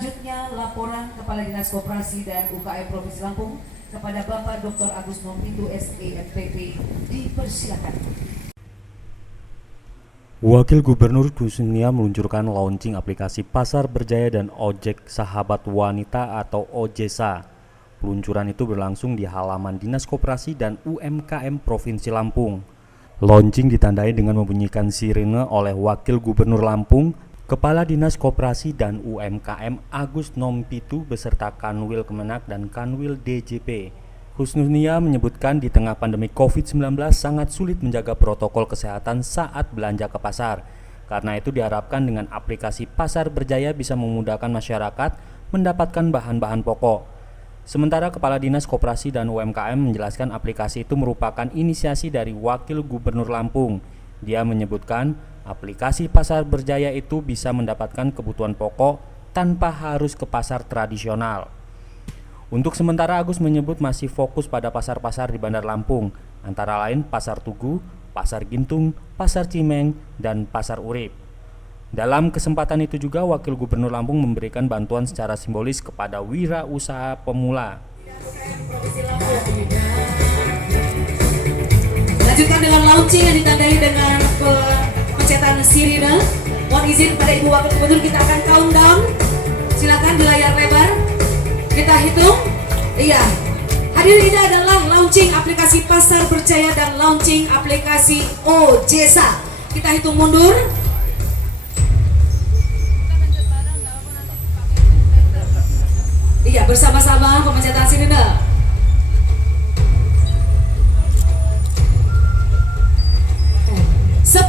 Selanjutnya laporan Kepala Dinas Koperasi dan UKM Provinsi Lampung kepada Bapak Dr. Agus Nompintu SEMPP dipersilakan. Wakil Gubernur Kusnia meluncurkan launching aplikasi Pasar Berjaya dan Ojek Sahabat Wanita atau OJSA. Peluncuran itu berlangsung di halaman Dinas Koperasi dan UMKM Provinsi Lampung. Launching ditandai dengan membunyikan sirene oleh Wakil Gubernur Lampung, Kepala Dinas Koperasi dan UMKM Agus Nompintu beserta Kanwil Kemenak dan Kanwil DJP. Kusnia menyebutkan di tengah pandemi COVID-19 sangat sulit menjaga protokol kesehatan saat belanja ke pasar. Karena itu diharapkan dengan aplikasi Pasar Berjaya bisa memudahkan masyarakat mendapatkan bahan-bahan pokok. Sementara Kepala Dinas Koperasi dan UMKM menjelaskan aplikasi itu merupakan inisiasi dari Wakil Gubernur Lampung. Dia menyebutkan aplikasi Pasar Berjaya itu bisa mendapatkan kebutuhan pokok tanpa harus ke pasar tradisional. Untuk sementara Agus menyebut masih fokus pada pasar-pasar di Bandar Lampung, antara lain Pasar Tugu, Pasar Gintung, Pasar Cimeng, dan Pasar Urip. Dalam kesempatan itu juga Wakil Gubernur Lampung memberikan bantuan secara simbolis kepada wirausaha pemula. Lanjutkan dengan launching yang ditandai dengan pemencatan sirine. Mohon izin pada Ibu Wakil Gubernur, kita akan countdown. Silakan di layar lebar. Kita hitung. Iya. Hadirin, ini adalah launching aplikasi Pasar Berjaya dan launching aplikasi OJSA. Kita hitung mundur. Iya, bersama-sama pemencatan sirine. 10,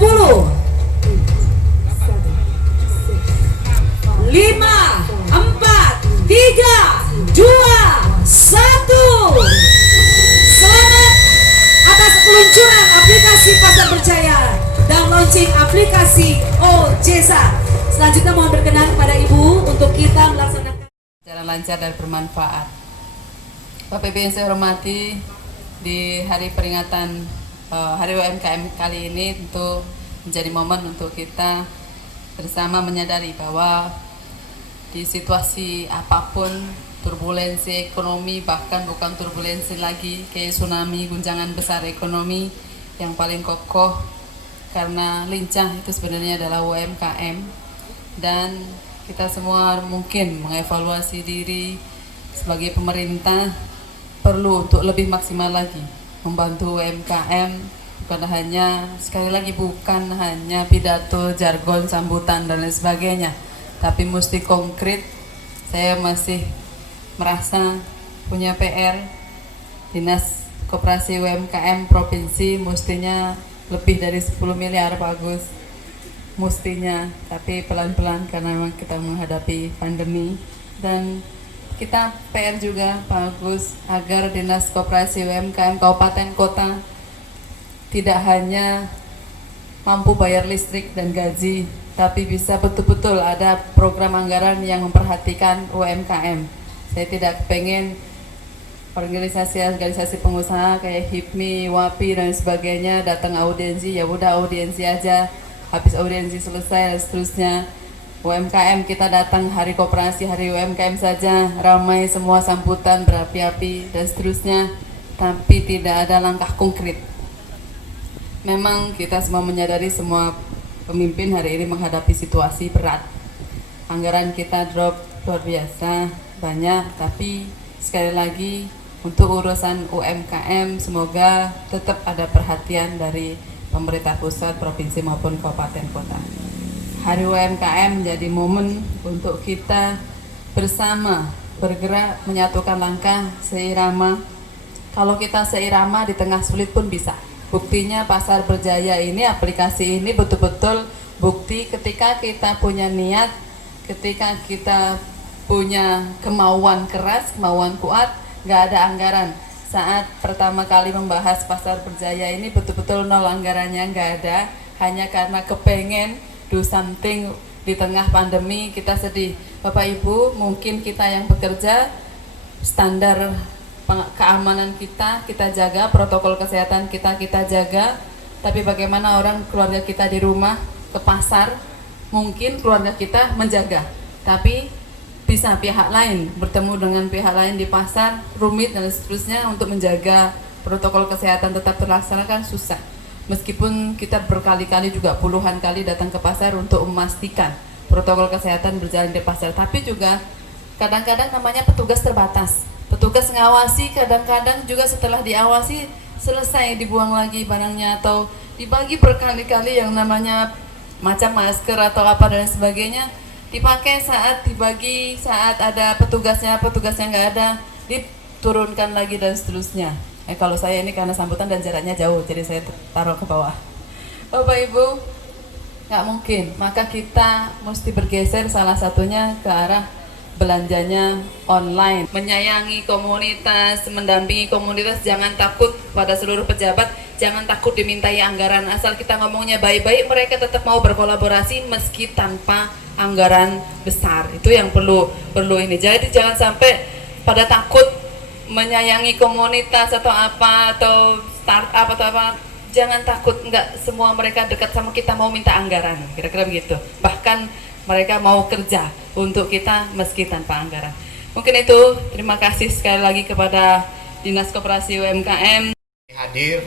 5, 4, 3, 2, 1. Selamat atas peluncuran aplikasi Pasar Berjaya dan launching aplikasi OJSA. Selanjutnya mohon berkenan kepada Ibu untuk kita melaksanakan jalan lancar dan bermanfaat. Bapak Ibu yang saya hormati, di hari peringatan Hari UMKM kali ini tentu menjadi momen untuk kita bersama menyadari bahwa di situasi apapun, turbulensi ekonomi, bahkan bukan turbulensi lagi, kayak tsunami, guncangan besar ekonomi, yang paling kokoh karena lincah itu sebenarnya adalah UMKM. Dan kita semua mungkin mengevaluasi diri sebagai pemerintah, perlu untuk lebih maksimal lagi membantu UMKM, bukan hanya, sekali lagi, bukan hanya pidato, jargon, sambutan dan lain sebagainya, tapi mesti konkret. Saya masih merasa punya PR. Dinas Koperasi UMKM Provinsi mestinya lebih dari 10 miliar Pak Agus, mestinya, tapi pelan-pelan karena memang kita menghadapi pandemi. Dan kita PR juga Pak Agus agar Dinas Koperasi UMKM Kabupaten Kota tidak hanya mampu bayar listrik dan gaji, tapi bisa betul-betul ada program anggaran yang memperhatikan UMKM. Saya tidak pengen organisasi pengusaha kayak HIPMI, WAPI dan sebagainya datang audiensi, ya udah audiensi aja, habis audiensi selesai dan seterusnya. UMKM kita datang hari koperasi, hari UMKM saja, ramai semua sambutan berapi-api dan seterusnya, tapi tidak ada langkah konkret. Memang kita semua menyadari, semua pemimpin hari ini menghadapi situasi berat. Anggaran kita drop luar biasa banyak, tapi sekali lagi untuk urusan UMKM semoga tetap ada perhatian dari pemerintah pusat, provinsi maupun kabupaten kota. Hari UMKM menjadi momen untuk kita bersama bergerak menyatukan langkah seirama. Kalau kita seirama di tengah sulit pun bisa. Buktinya Pasar Berjaya ini, aplikasi ini betul-betul bukti ketika kita punya niat, ketika kita punya kemauan keras, kemauan kuat, nggak ada anggaran. Saat pertama kali membahas Pasar Berjaya ini betul-betul nol anggarannya, nggak ada, hanya karena kepengen do something di tengah pandemi. Kita sedih. Bapak Ibu, mungkin kita yang bekerja, standar keamanan kita jaga, protokol kesehatan kita jaga, tapi bagaimana orang keluarga kita di rumah, ke pasar, mungkin keluarga kita menjaga, tapi bisa pihak lain bertemu dengan pihak lain di pasar rumit dan seterusnya untuk menjaga protokol kesehatan tetap terlaksana kan susah. Meskipun kita berkali-kali juga puluhan kali datang ke pasar untuk memastikan protokol kesehatan berjalan di pasar, tapi juga kadang-kadang namanya petugas terbatas. Petugas ngawasi kadang-kadang juga setelah diawasi selesai dibuang lagi barangnya atau dibagi berkali-kali yang namanya macam masker atau apa dan sebagainya dipakai saat dibagi saat ada petugasnya nggak ada diturunkan lagi dan seterusnya. Kalau saya ini karena sambutan dan jaraknya jauh jadi saya taruh ke bawah. Bapak Ibu nggak mungkin, maka kita mesti bergeser salah satunya ke arah belanjanya online, menyayangi komunitas, mendampingi komunitas. Jangan takut pada seluruh pejabat, jangan takut dimintai anggaran, asal kita ngomongnya baik-baik mereka tetap mau berkolaborasi meski tanpa anggaran besar. Itu yang perlu ini. Jadi jangan sampai pada takut menyayangi komunitas atau apa atau startup atau apa. Jangan takut, enggak semua mereka dekat sama kita mau minta anggaran, kira-kira begitu. Bahkan mereka mau kerja untuk kita meski tanpa anggaran. Mungkin itu, terima kasih sekali lagi kepada Dinas Koperasi UMKM. Hadir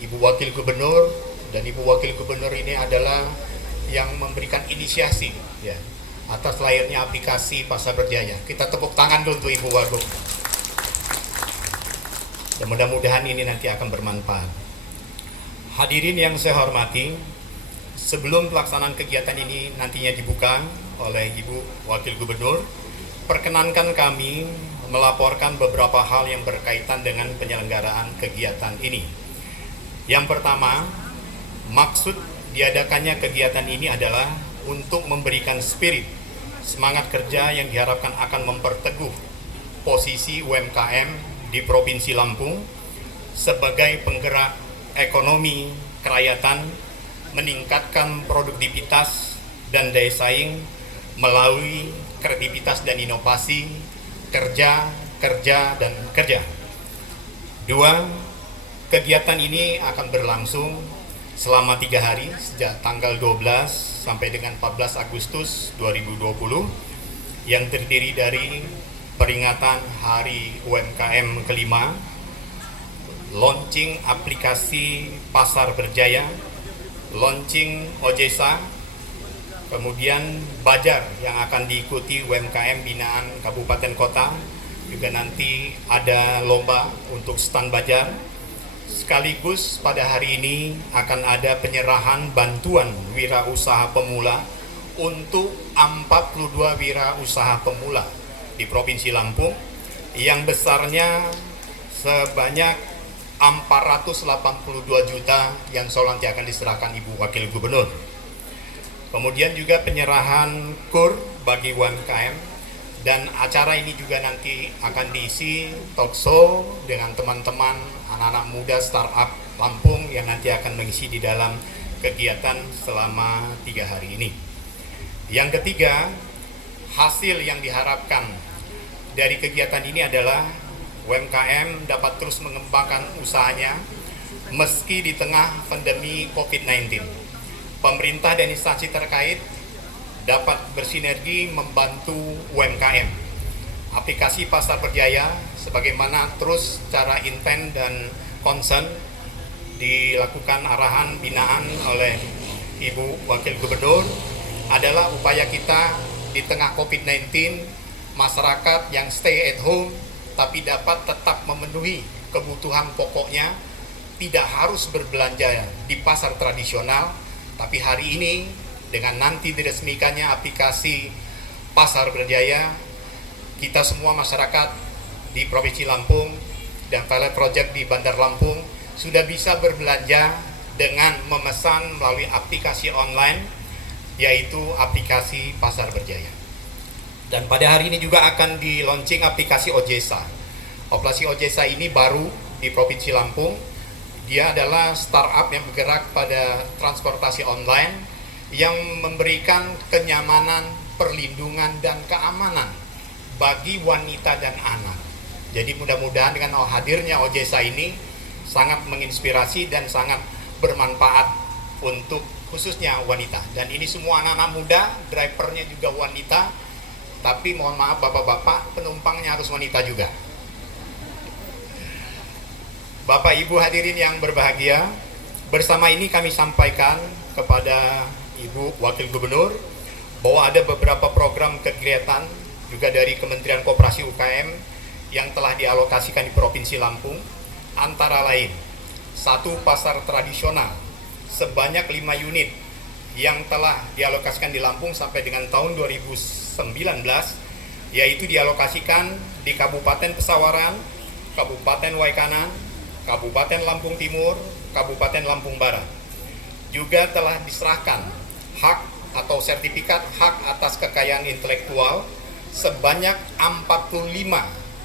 Ibu Wakil Gubernur, dan Ibu Wakil Gubernur ini adalah yang memberikan inisiasi ya atas lahirnya aplikasi Pasar Berjaya. Kita tepuk tangan dulu untuk Ibu Wagub. Dan mudah-mudahan ini nanti akan bermanfaat. Hadirin yang saya hormati, sebelum pelaksanaan kegiatan ini nantinya dibuka oleh Ibu Wakil Gubernur, perkenankan kami melaporkan beberapa hal yang berkaitan dengan penyelenggaraan kegiatan ini. Yang pertama, maksud diadakannya kegiatan ini adalah untuk memberikan spirit, semangat kerja yang diharapkan akan memperteguh posisi UMKM di Provinsi Lampung sebagai penggerak ekonomi kerakyatan, meningkatkan produktivitas dan daya saing melalui kreativitas dan inovasi, kerja. Dua, kegiatan ini akan berlangsung selama 3 hari sejak tanggal 12 sampai dengan 14 Agustus 2020 yang terdiri dari peringatan Hari UMKM kelima, launching aplikasi Pasar Berjaya, launching OJESA, kemudian Bajar yang akan diikuti UMKM binaan Kabupaten Kota, juga nanti ada lomba untuk stand Bajar. Sekaligus pada hari ini akan ada penyerahan bantuan wirausaha pemula untuk 42 wirausaha pemula di Provinsi Lampung yang besarnya sebanyak 482 juta yang nanti akan diserahkan Ibu Wakil Gubernur. Kemudian juga penyerahan KUR bagi UMKM, dan acara ini juga nanti akan diisi talkshow dengan teman-teman anak-anak muda startup Lampung yang nanti akan mengisi di dalam kegiatan selama 3 hari ini. Yang ketiga, hasil yang diharapkan dari kegiatan ini adalah UMKM dapat terus mengembangkan usahanya meski di tengah pandemi COVID-19. Pemerintah dan instansi terkait dapat bersinergi membantu UMKM. Aplikasi Pasar Berjaya sebagaimana terus secara intens dan concern dilakukan arahan binaan oleh Ibu Wakil Gubernur adalah upaya kita di tengah COVID-19, masyarakat yang stay at home tapi dapat tetap memenuhi kebutuhan pokoknya, tidak harus berbelanja di pasar tradisional, tapi hari ini dengan nanti diresmikannya aplikasi Pasar Berjaya, kita semua masyarakat di Provinsi Lampung dan pilot project di Bandar Lampung sudah bisa berbelanja dengan memesan melalui aplikasi online, yaitu aplikasi Pasar Berjaya. Dan pada hari ini juga akan di-launching aplikasi OJESA. Aplikasi OJESA ini baru di Provinsi Lampung. Dia adalah startup yang bergerak pada transportasi online yang memberikan kenyamanan, perlindungan, dan keamanan bagi wanita dan anak. Jadi mudah-mudahan dengan hadirnya OJESA ini sangat menginspirasi dan sangat bermanfaat untuk khususnya wanita. Dan ini semua anak-anak muda, drivernya juga wanita, Tapi mohon maaf bapak-bapak, penumpangnya harus wanita juga. Bapak Ibu hadirin yang berbahagia, bersama ini kami sampaikan kepada Ibu Wakil Gubernur bahwa ada beberapa program kegiatan juga dari Kementerian Koperasi UKM yang telah dialokasikan di Provinsi Lampung, antara lain 1 pasar tradisional sebanyak 5 unit yang telah dialokasikan di Lampung sampai dengan tahun 2019, yaitu dialokasikan di Kabupaten Pesawaran, Kabupaten Waikanan, Kabupaten Lampung Timur, Kabupaten Lampung Barat. Juga telah diserahkan hak atau sertifikat hak atas kekayaan intelektual sebanyak 45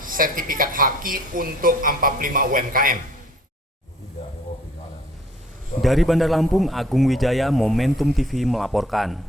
sertifikat haki untuk 45 UMKM. Dari Bandar Lampung, Agung Wijaya, Momentum TV melaporkan.